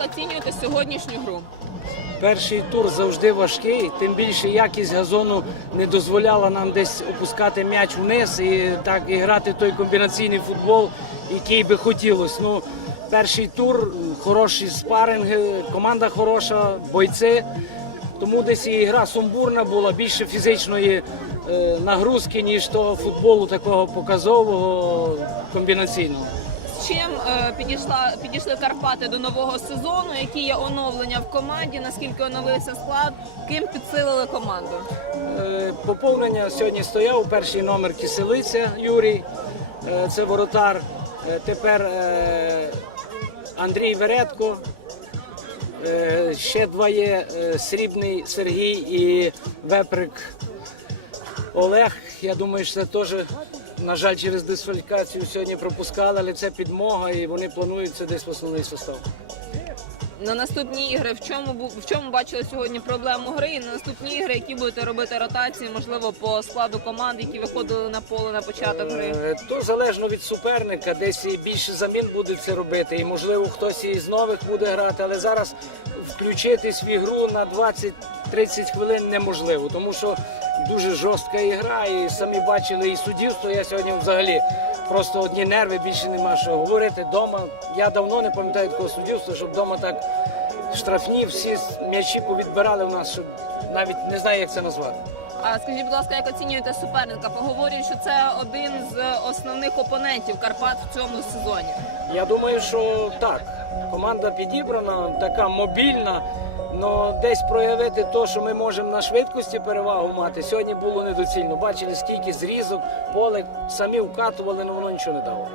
Як оцінюєте сьогоднішню гру? Перший тур завжди важкий, тим більше якість газону не дозволяла нам десь опускати м'яч вниз і так і грати той комбінаційний футбол, який би хотілося. Ну, перший тур, хороші спаринги, команда хороша, бойці. Тому десь і гра сумбурна була, більше фізичної е, нагрузки, ніж того футболу такого показового комбінаційного. З чим е, підійшла підійшли Карпати до нового сезону? Які є оновлення в команді? Наскільки оновився склад? Ким підсилили команду? Е, Поповнення сьогодні стояв перший номер Киселиця Юрій, е, це воротар. Тепер Андрій Веретко. Ще два є Срібний Сергій і Веприк Олег. Я думаю, що це теж, на жаль, через дискваліфікацію сьогодні пропускали, але це підмога і вони планують це десь в основний состав. На наступні ігри в чому в чому бачили сьогодні проблему гри? І на наступні ігри, які будете робити ротації, можливо, по складу команд, які виходили на поле на початок гри? Е, То залежно від суперника, десь і більше замін будуть це робити, і можливо хтось із нових буде грати, але зараз включитись в ігру на 20-30 хвилин неможливо, тому що дуже жорстка ігра, і самі бачили і суддівство. Я сьогодні взагалі просто одні нерви, більше нема що говорити. Дома я давно не пам'ятаю такого суддівства, щоб вдома так штрафні всі м'ячі повідбирали у нас, щоб навіть не знаю, як це назвати. А скажіть, будь ласка, як оцінюєте суперника? Поговорюють, що це один з основних опонентів Карпат в цьому сезоні. Я думаю, що так. Команда підібрана, така мобільна. але десь проявити те, що ми можемо на швидкості перевагу мати, сьогодні було недоцільно. Бачили, скільки зрізок, поле самі вкатували, але воно нічого не дало.